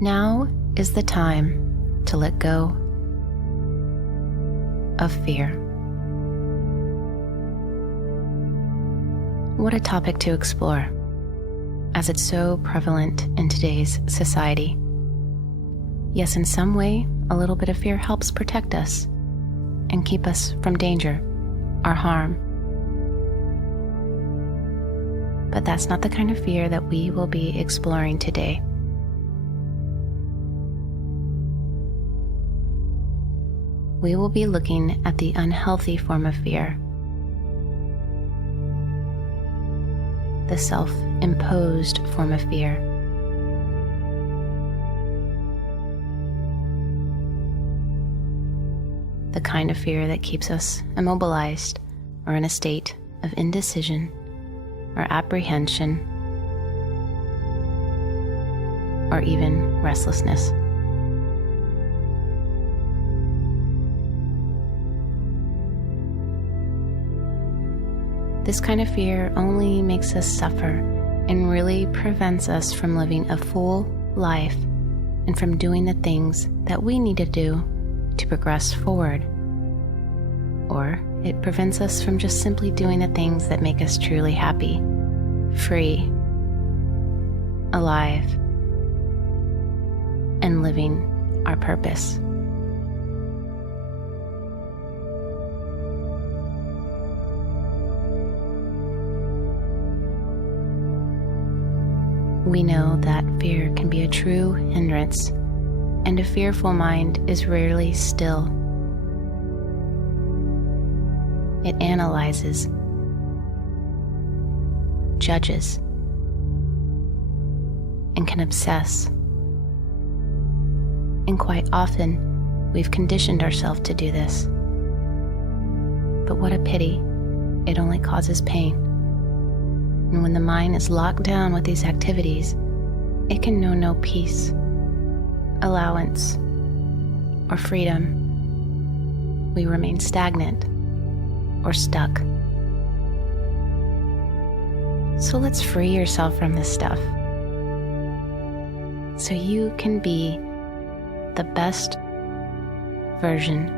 Now is the time to let go of fear. What a topic to explore, as it's so prevalent in today's society. Yes, in some way, a little bit of fear helps protect us and keep us from danger or harm. But that's not the kind of fear that we will be exploring today. We will be looking at the unhealthy form of fear, the self-imposed form of fear. The kind of fear that keeps us immobilized or in a state of indecision or apprehension or even restlessness. This kind of fear only makes us suffer and really prevents us from living a full life and from doing the things that we need to do to progress forward. Or it prevents us from just simply doing the things that make us truly happy, free, alive, and living our purpose. We know that fear can be a true hindrance, and a fearful mind is rarely still. It analyzes, judges, and can obsess. And quite often, we've conditioned ourselves to do this. But what a pity, it only causes pain. And when the mind is locked down with these activities, it can know no peace, allowance, or freedom. We remain stagnant or stuck. So let's free yourself from this stuff so you can be the best version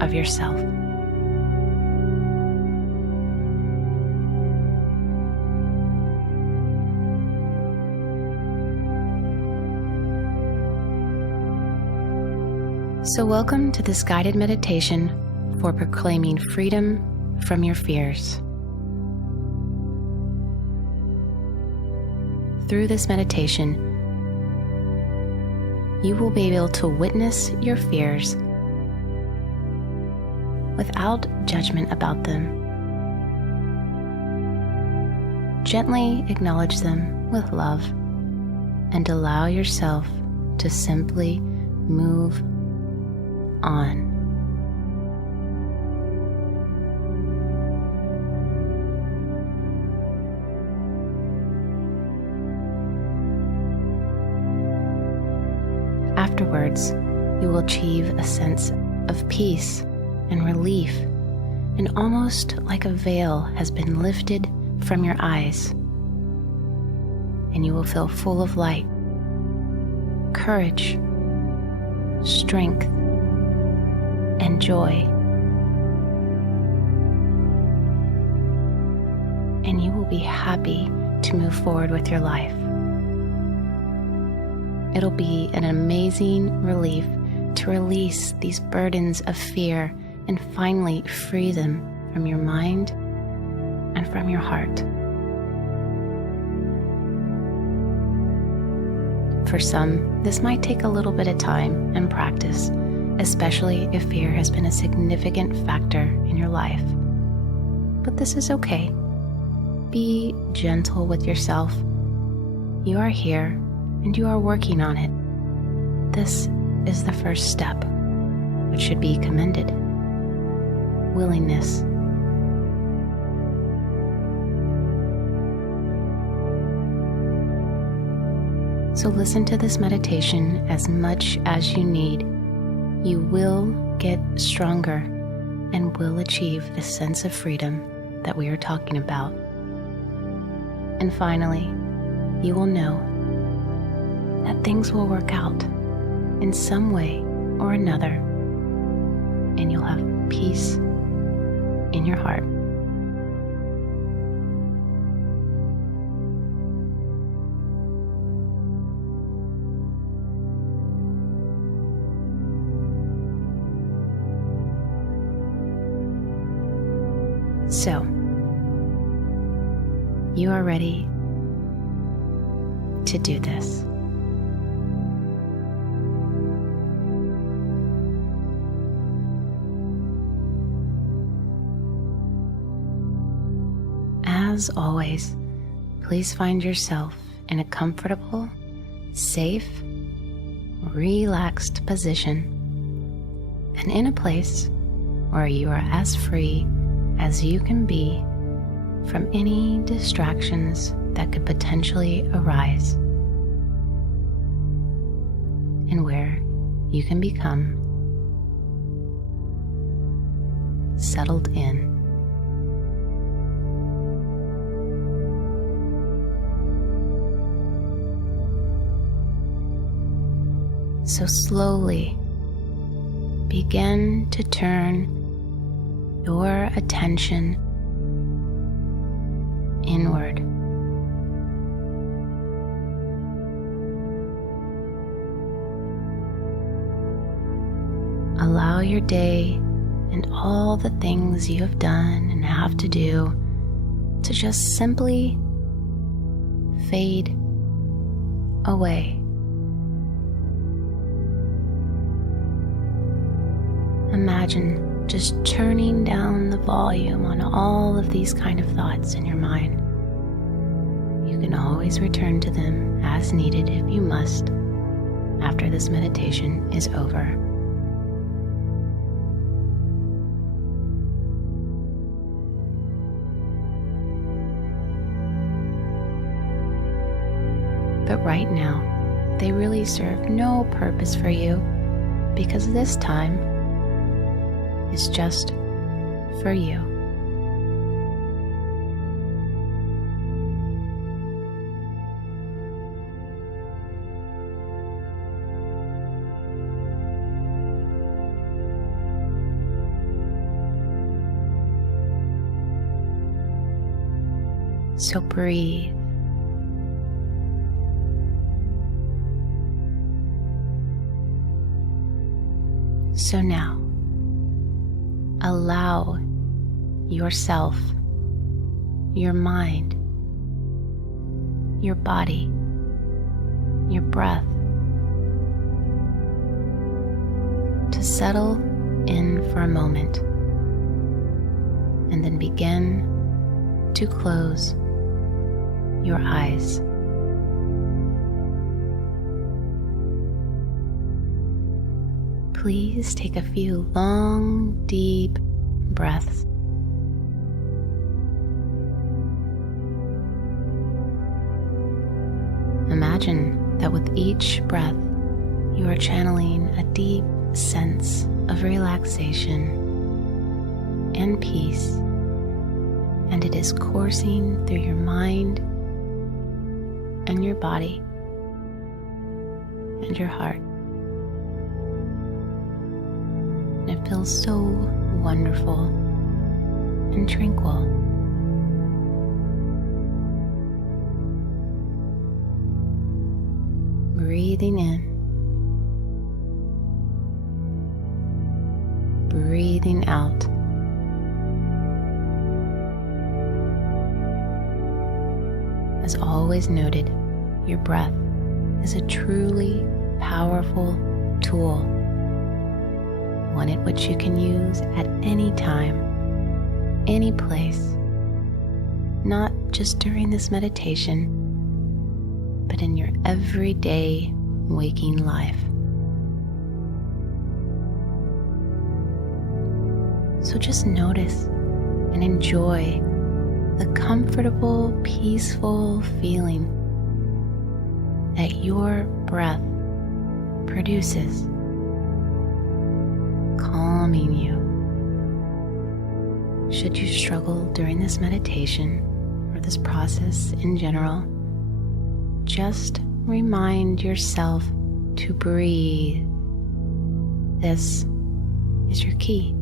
of yourself. So welcome to this guided meditation for proclaiming freedom from your fears. Through this meditation, you will be able to witness your fears without judgment about them. Gently acknowledge them with love and allow yourself to simply move on. Afterwards, you will achieve a sense of peace and relief, and almost like a veil has been lifted from your eyes, and you will feel full of light, courage, strength, and joy. And you will be happy to move forward with your life. It'll be an amazing relief to release these burdens of fear and finally free them from your mind and from your heart. For some, this might take a little bit of time and practice, especially if fear has been a significant factor in your life. But this is okay. Be gentle with yourself. You are here and you are working on it. This is the first step, which should be commended. Willingness. So listen to this meditation as much as you need. You will get stronger and will achieve the sense of freedom that we are talking about. And finally, you will know that things will work out in some way or another, and you'll have peace in your heart. So, you are ready to do this. As always, please find yourself in a comfortable, safe, relaxed position and in a place where you are as free as you can be from any distractions that could potentially arise, and where you can become settled in. So slowly begin to turn your attention inward. Allow your day and all the things you have done and have to do to just simply fade away. Imagine just turning down the volume on all of these kind of thoughts in your mind. You can always return to them as needed if you must after this meditation is over. But right now, they really serve no purpose for you, because this time is just for you. So breathe. So now, allow yourself, your mind, your body, your breath to settle in for a moment, and then begin to close your eyes. Please take a few long, deep breaths. Imagine that with each breath, you are channeling a deep sense of relaxation and peace, and it is coursing through your mind and your body and your heart. And it feels so wonderful and tranquil. Breathing in, breathing out. As always noted, your breath is a truly powerful tool, one in which you can use at any time, any place, not just during this meditation, but in your everyday waking life. So just notice and enjoy the comfortable, peaceful feeling that your breath produces, calming you. Should you struggle during this meditation or this process in general, just remind yourself to breathe. This is your key.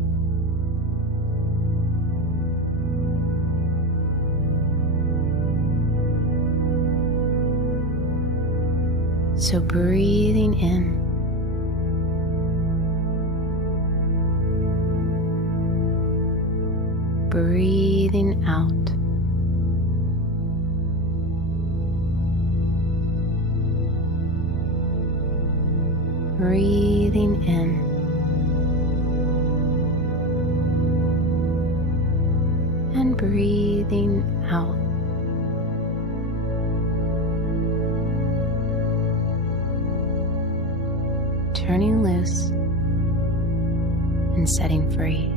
So breathing in, breathing out. Breathing in and breathing out. Turning loose and setting free.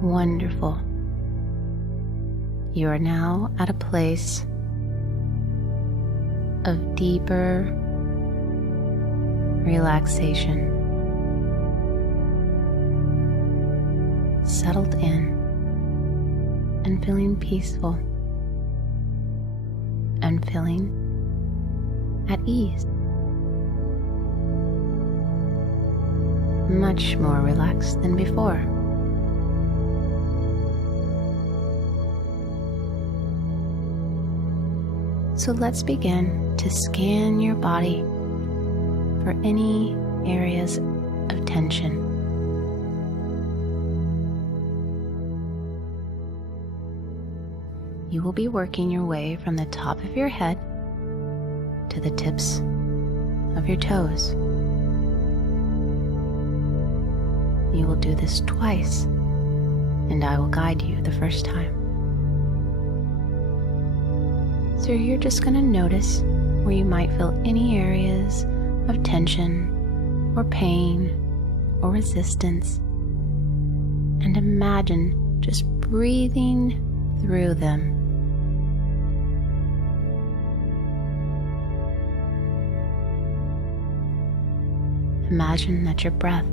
Wonderful. You are now at a place of deeper relaxation, settled in and feeling peaceful and feeling at ease, much more relaxed than before. So let's begin to scan your body for any areas of tension. You will be working your way from the top of your head to the tips of your toes. You will do this twice, and I will guide you the first time. So you're just going to notice where you might feel any areas of tension or pain or resistance, and imagine just breathing through them. Imagine that your breath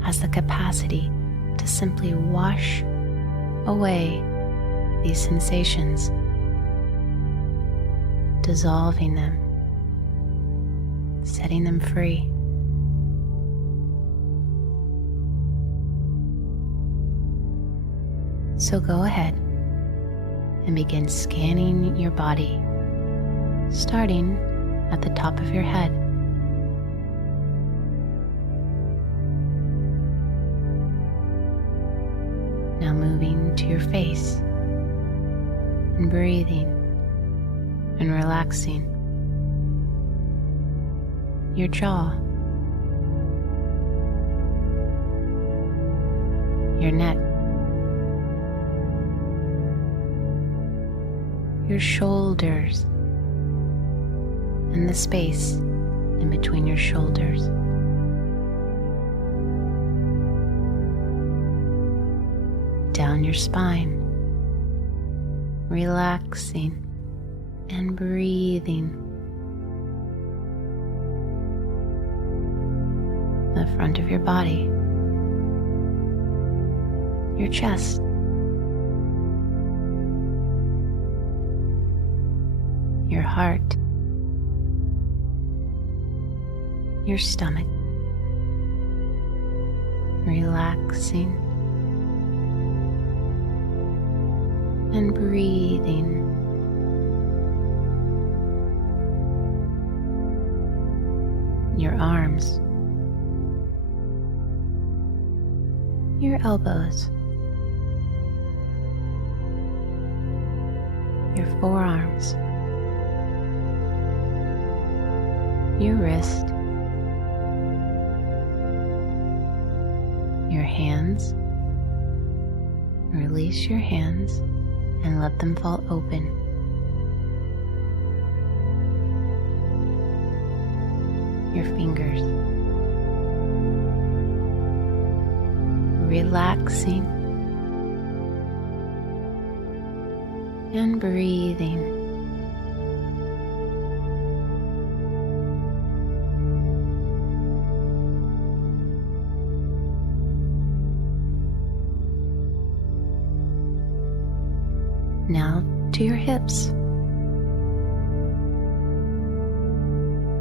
has the capacity to simply wash away these sensations, dissolving them, setting them free. So go ahead and begin scanning your body, starting at the top of your head. Now moving to your face and breathing and relaxing your jaw, your neck, your shoulders, and the space in between your shoulders. Down your spine, relaxing and breathing. The front of your body, your chest, your heart, your stomach, relaxing and breathing. Your arms, your elbows, your forearms, your wrist, your hands. Release your hands and let them fall open. Your fingers, relaxing and breathing. Now to your hips.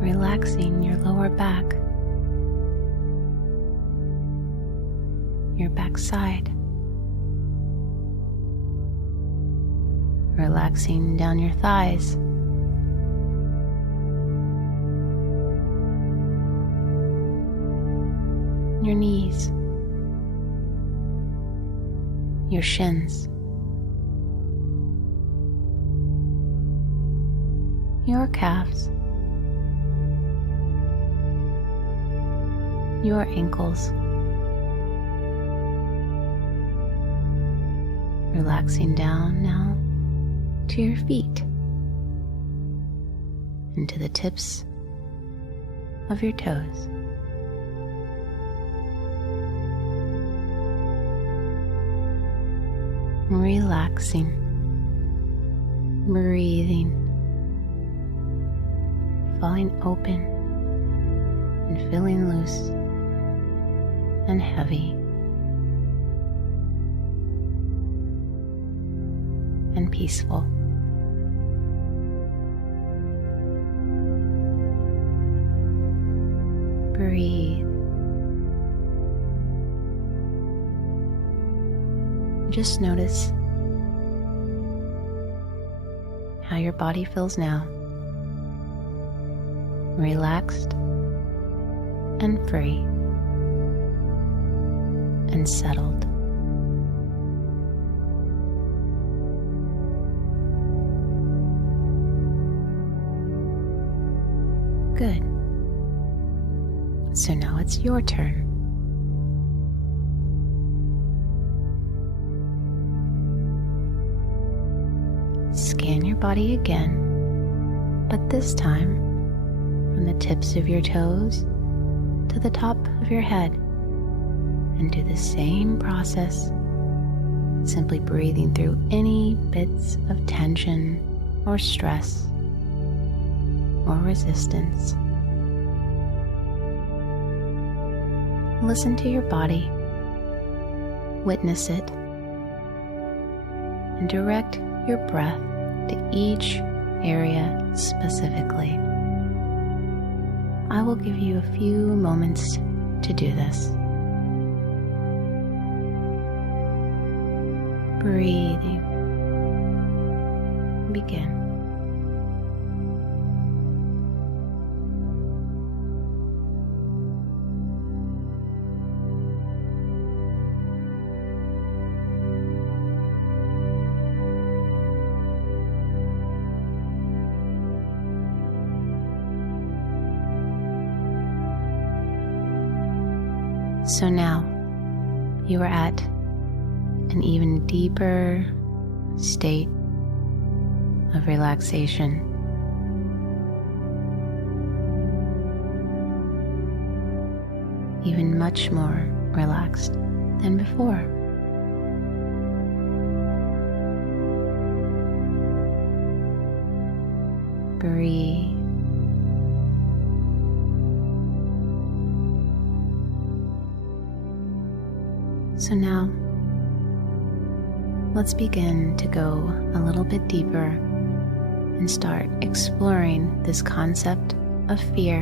Relaxing your lower back, your backside. Relaxing down your thighs. Your knees, your shins, your calves, your ankles. Relaxing down now to your feet and to the tips of your toes. Relaxing, breathing, falling open and feeling loose and heavy and peaceful. Breathe. Just notice how your body feels now, relaxed and free and settled. Good. So now it's your turn. Scan your body again, but this time from the tips of your toes to the top of your head, and do the same process, simply breathing through any bits of tension or stress or resistance. Listen to your body, witness it, and direct your breath to each area specifically. I will give you a few moments to do this. Breathing. Begin. So now you are at an even deeper state of relaxation. Even much more relaxed than before. Breathe. So now, let's begin to go a little bit deeper and start exploring this concept of fear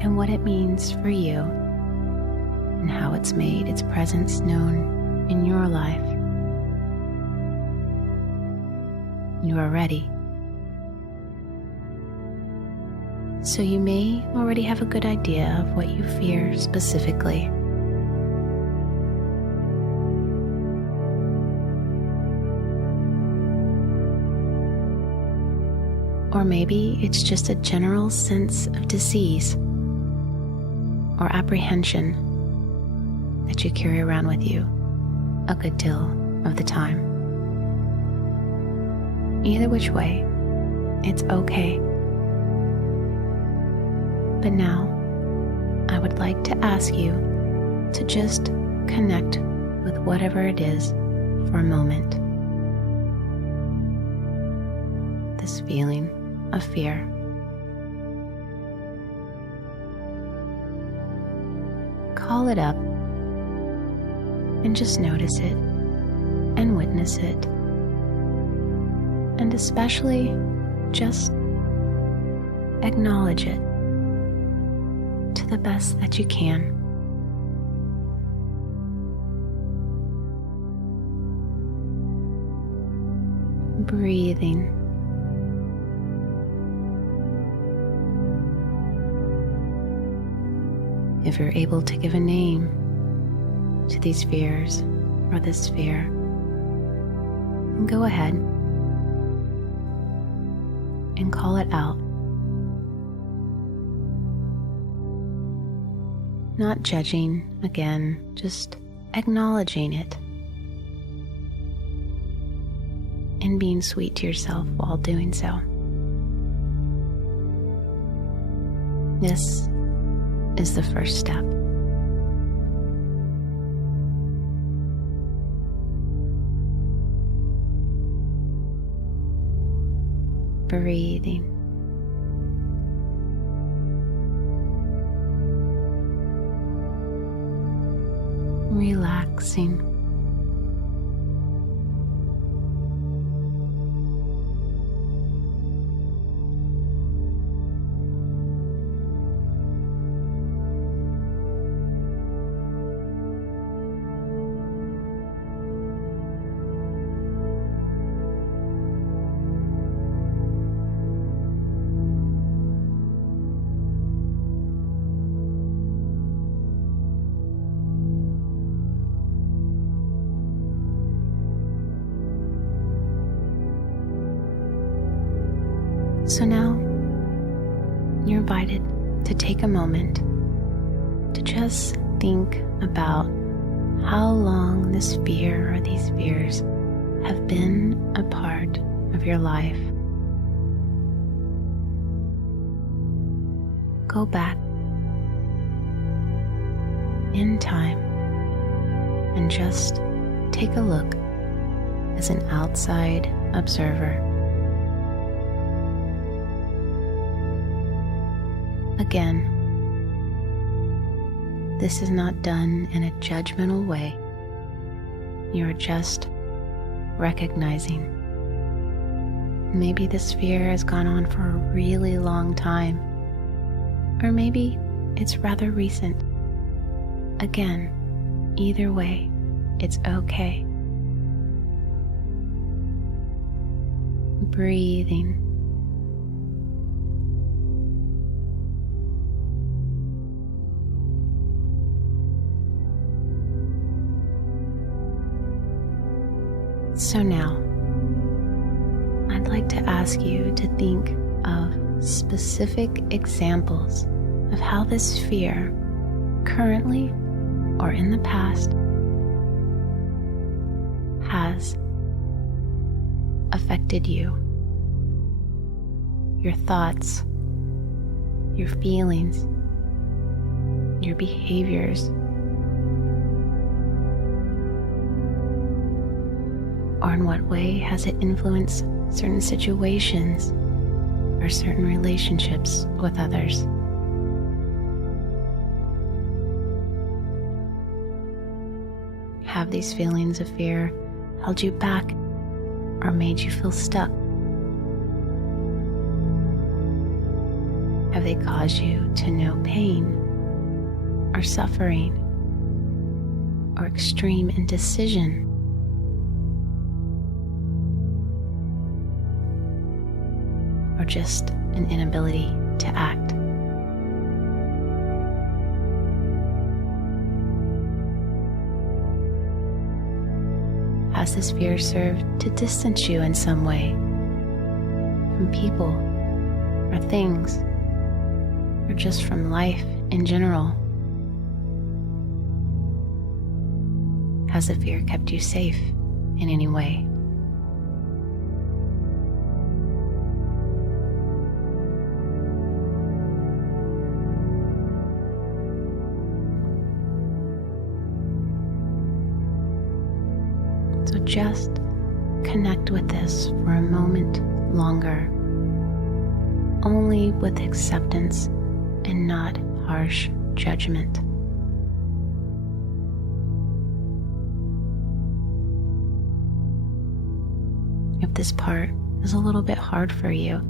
and what it means for you and how it's made its presence known in your life. You are ready. So you may already have a good idea of what you fear specifically. Or maybe it's just a general sense of disease or apprehension that you carry around with you a good deal of the time. Either which way, it's okay. But now, I would like to ask you to just connect with whatever it is for a moment. This feeling of fear. Call it up and just notice it and witness it and especially just acknowledge it to the best that you can. Breathing. If you're able to give a name to these fears or this fear, then go ahead and call it out. Not judging, again, just acknowledging it and being sweet to yourself while doing so. This is the first step. Breathing. Relaxing. So now you're invited to take a moment to just think about how long this fear or these fears have been a part of your life. Go back in time and just take a look as an outside observer. Again, this is not done in a judgmental way. You're just recognizing. Maybe this fear has gone on for a really long time, or maybe it's rather recent. Again, either way, it's okay. Breathing. So now, I'd like to ask you to think of specific examples of how this fear, currently or in the past, has affected you. Your thoughts, your feelings, your behaviors, or in what way has it influenced certain situations or certain relationships with others? Have these feelings of fear held you back or made you feel stuck? Have they caused you to know pain or suffering or extreme indecision? Or just an inability to act? Has this fear served to distance you in some way from people or things, or just from life in general? Has the fear kept you safe in any way? So just connect with this for a moment longer, only with acceptance and not harsh judgment. If this part is a little bit hard for you,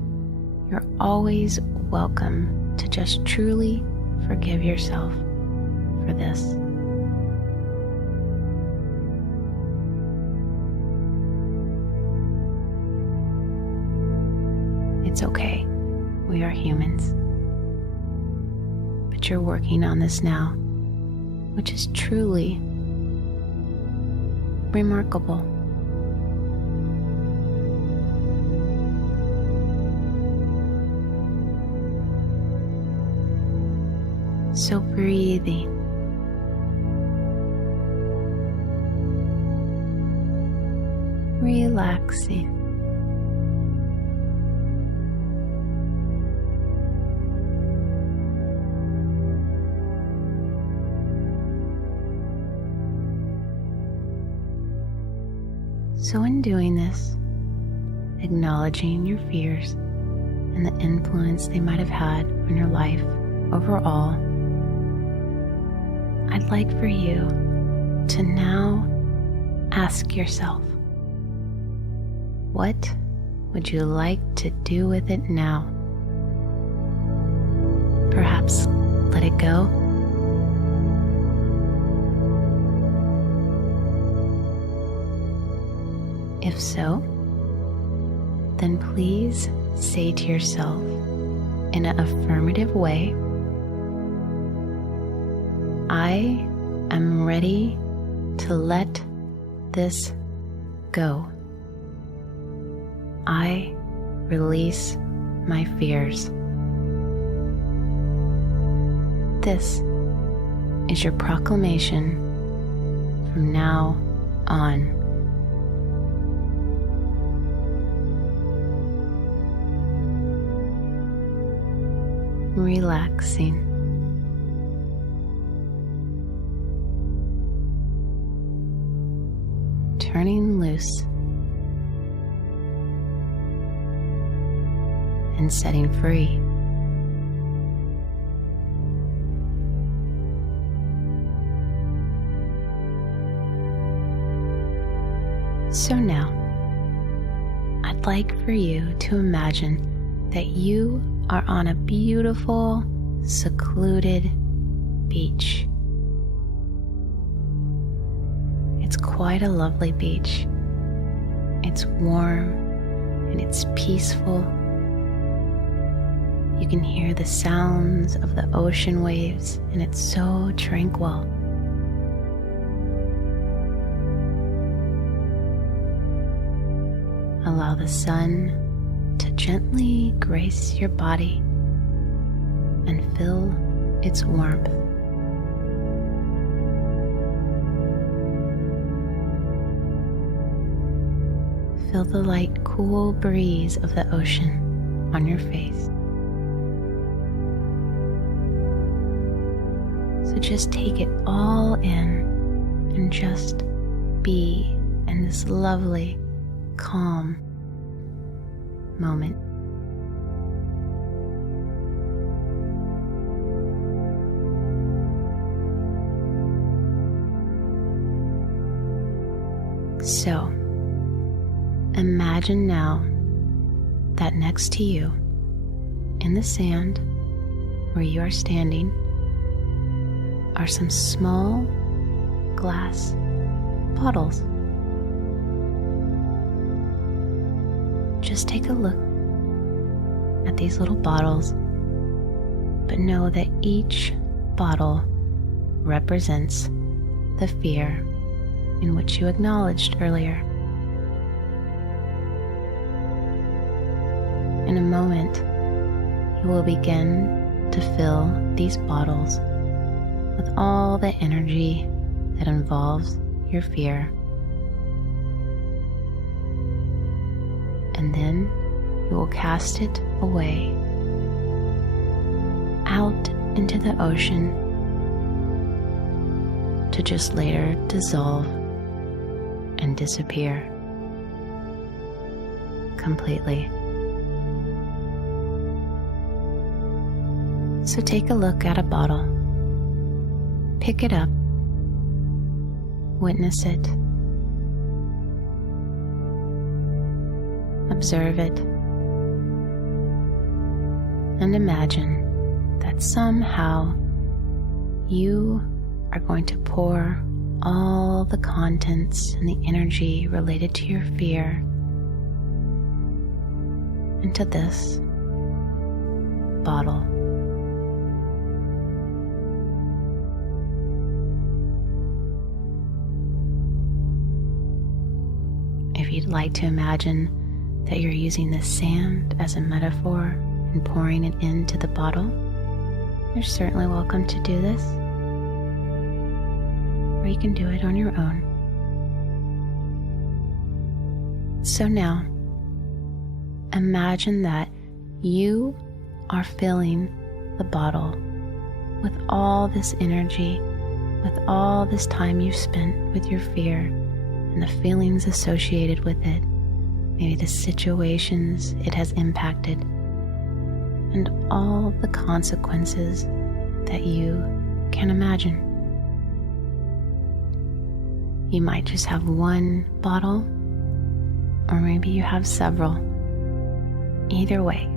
you're always welcome to just truly forgive yourself for this. It's okay. We are humans. But you're working on this now, which is truly remarkable. So breathing. Relaxing. So in doing this, acknowledging your fears and the influence they might have had on your life overall, I'd like for you to now ask yourself, what would you like to do with it now? Perhaps let it go. If so, then please say to yourself in an affirmative way, I am ready to let this go. I release my fears. This is your proclamation from now on. Relaxing. Turning loose and setting free. So now, I'd like for you to imagine that you are on a beautiful, secluded beach. It's quite a lovely beach. It's warm and it's peaceful. You can hear the sounds of the ocean waves, and it's so tranquil. Allow the sun to gently grace your body and feel its warmth. Feel the light, cool breeze of the ocean on your face. So just take it all in and just be in this lovely, calm moment. So, imagine now that next to you, in the sand where you are standing, are some small glass bottles. Just take a look at these little bottles, but know that each bottle represents the fear in which you acknowledged earlier. In a moment, you will begin to fill these bottles with all the energy that involves your fear. And then you will cast it away out into the ocean to just later dissolve and disappear completely. So take a look at a bottle. Pick it up. Witness it. Observe it and imagine that somehow you are going to pour all the contents and the energy related to your fear into this bottle. If you'd like to imagine that you're using the sand as a metaphor and pouring it into the bottle, you're certainly welcome to do this, or you can do it on your own. So now, imagine that you are filling the bottle with all this energy, with all this time you've spent with your fear and the feelings associated with it, maybe the situations it has impacted, and all the consequences that you can imagine. You might just have one bottle, or maybe you have several. Either way,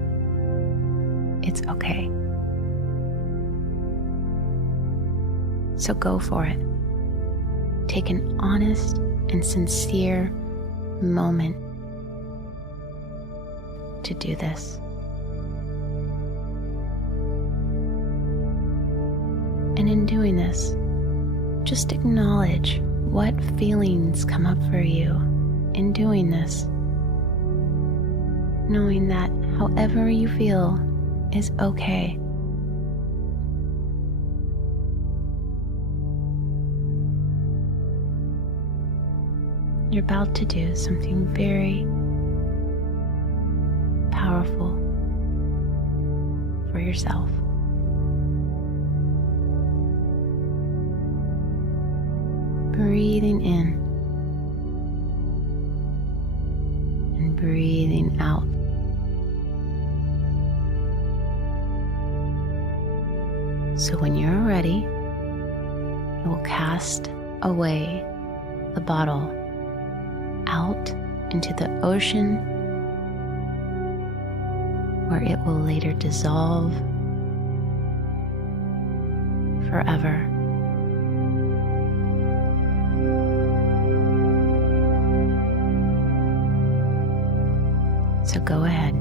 it's okay. So go for it. Take an honest and sincere moment to do this. And in doing this, just acknowledge what feelings come up for you in doing this, knowing that however you feel is okay. You're about to do something very powerful for yourself. Breathing in and breathing out. So when you're ready, you will cast away the bottle out into the ocean, where it will later dissolve forever. So go ahead,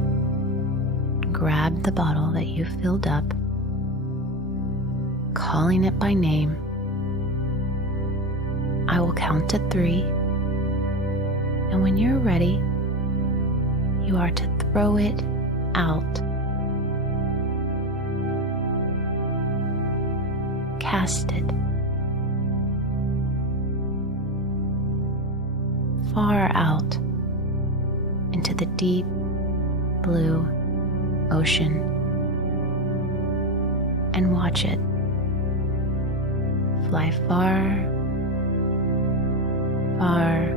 grab the bottle that you filled up, calling it by name. I will count to 3, and when you're ready, you are to throw it out. Cast it far out into the deep blue ocean, and watch it fly far, far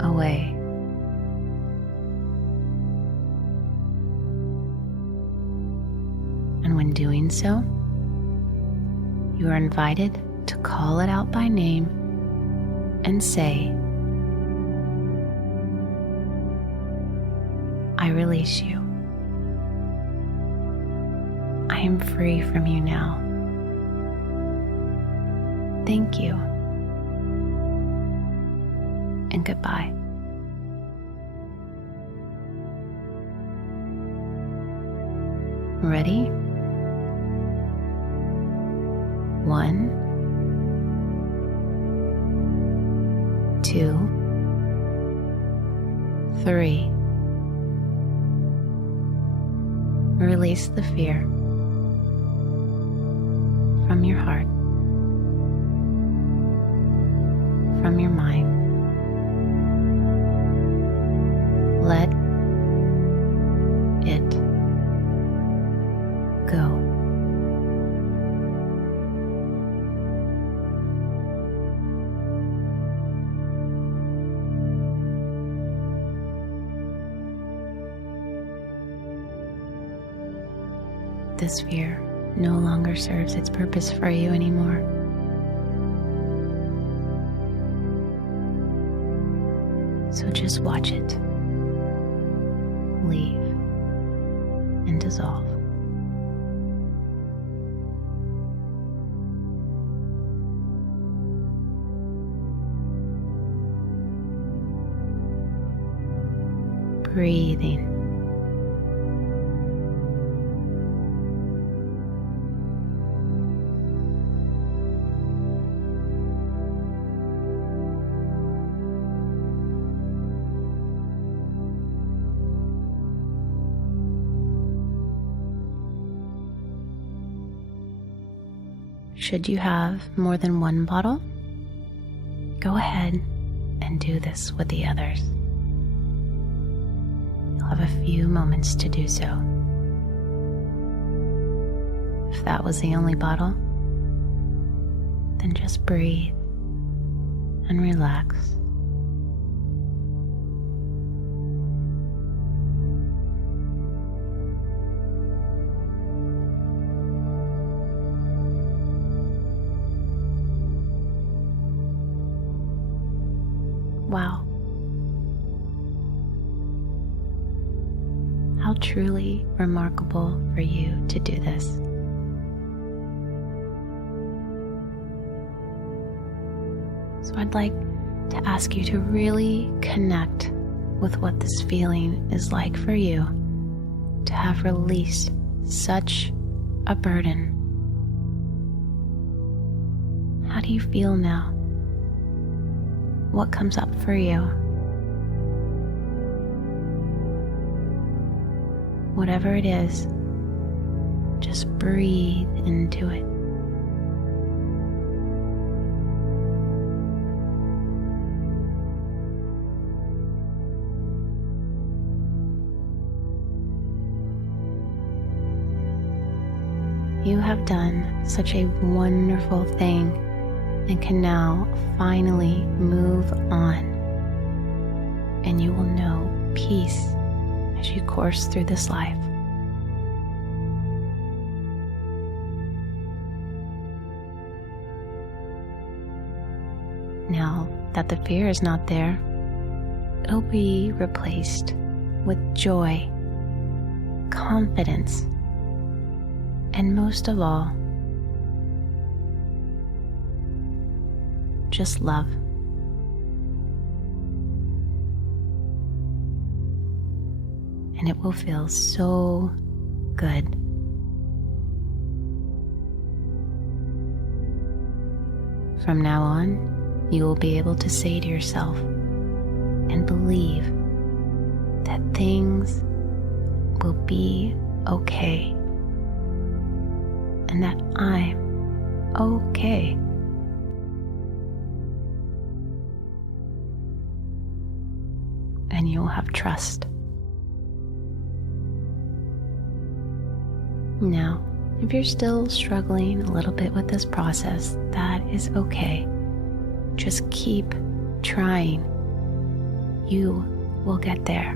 away. And when doing so, you are invited to call it out by name and say, I release you. I am free from you now. Thank you. And goodbye. Ready? 1, 2, 3. Release the fear from your heart, from your mind. Let it go. This fear no longer serves its purpose for you anymore. So just watch it leave and dissolve. Breathing. Should you have more than one bottle, go ahead and do this with the others. You'll have a few moments to do so. If that was the only bottle, then just breathe and relax. Wow. How truly remarkable for you to do this. So I'd like to ask you to really connect with what this feeling is like for you to have released such a burden. How do you feel now? What comes up for you? Whatever it is, just breathe into it. You have done such a wonderful thing and can now finally move on, and you will know peace as you course through this life. Now that the fear is not there, it'll be replaced with joy, confidence, and most of all, just love. And it will feel so good. From now on, you will be able to say to yourself and believe that things will be okay and that I'm okay. And you'll have trust. Now, if you're still struggling a little bit with this process, that is okay. Just keep trying. You will get there.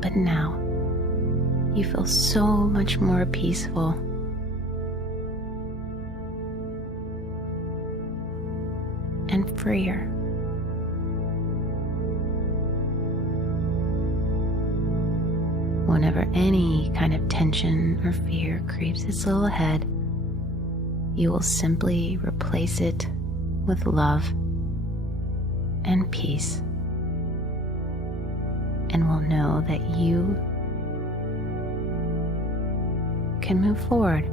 But now, you feel so much more peaceful. And freer. Whenever any kind of tension or fear creeps its little head, you will simply replace it with love and peace, and will know that you can move forward,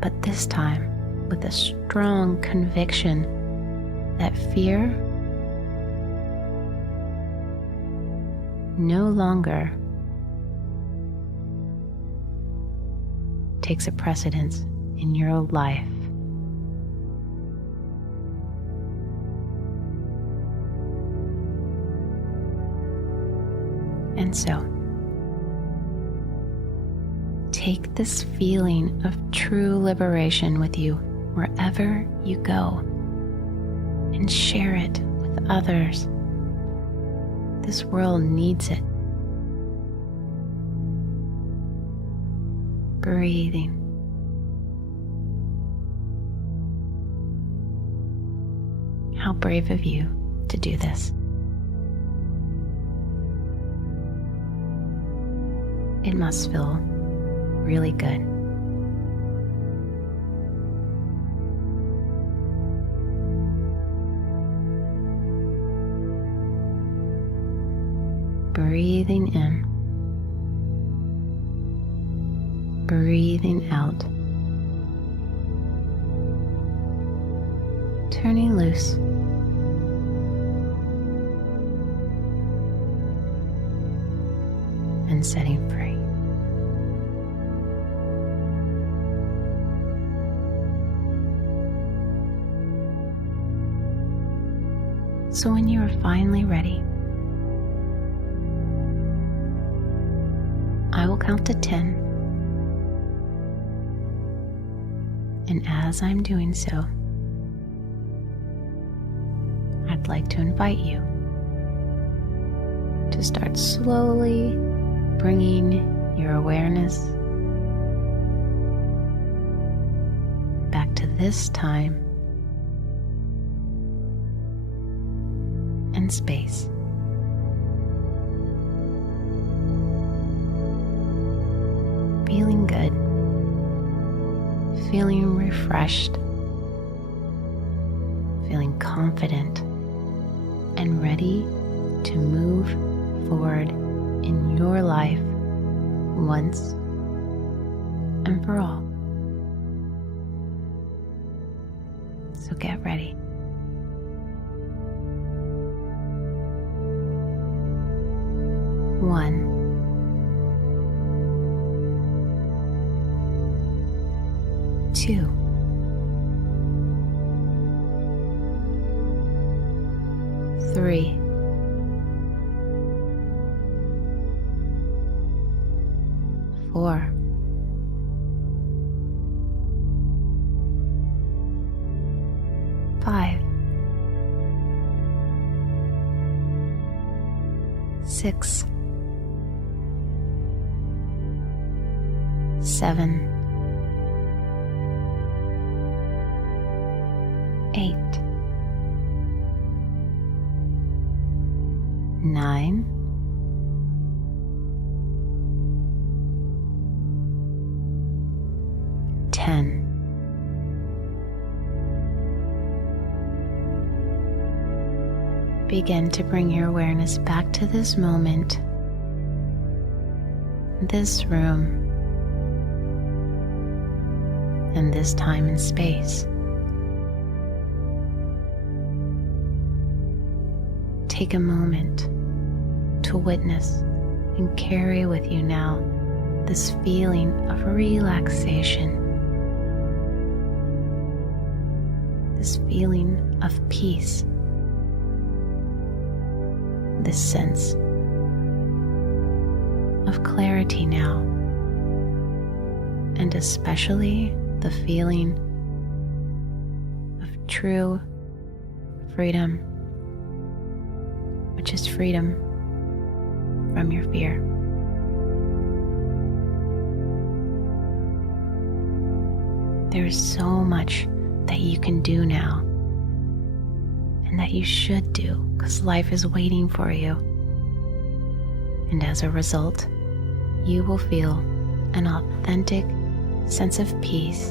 but this time with a strong conviction that fear no longer takes a precedence in your life. And so, take this feeling of true liberation with you wherever you go and share it with others. This world needs it. Breathing. How brave of you to do this. It must feel really good. Breathing in, breathing out, turning loose, and setting free. So when you are finally ready, I will count to 10, and as I'm doing so, I'd like to invite you to start slowly bringing your awareness back to this time and space. Feeling good, feeling refreshed, feeling confident, and ready to move forward in your life once and for all. So get ready. 1, 2, 3, 4, 5, 6, 7, 8, 9, 10. Begin to bring your awareness back to this moment, this room, and this time and space. Take a moment to witness and carry with you now this feeling of relaxation, this feeling of peace, this sense of clarity now, and especially the feeling of true freedom, which is freedom from your fear. There is so much that you can do now, and that you should do, because life is waiting for you. And as a result, you will feel an authentic sense of peace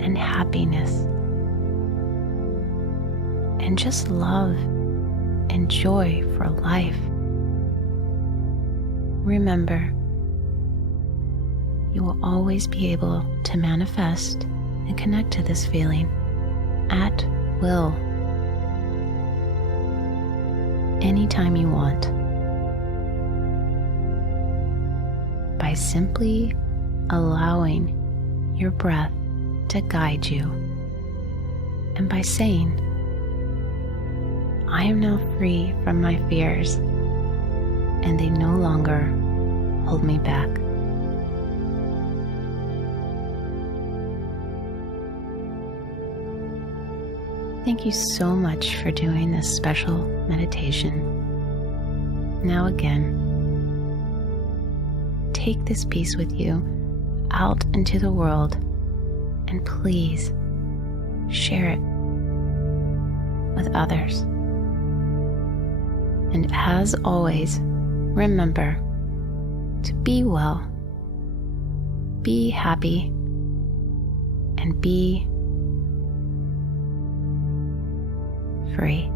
and happiness and just love and joy for life. Remember, you will always be able to manifest and connect to this feeling at will, anytime you want, by simply allowing your breath to guide you, and by saying, I am now free from my fears, and they no longer hold me back. Thank you so much for doing this special meditation. Now again, take this peace with you out into the world, and please share it with others. And as always, remember to be well, be happy, and be free.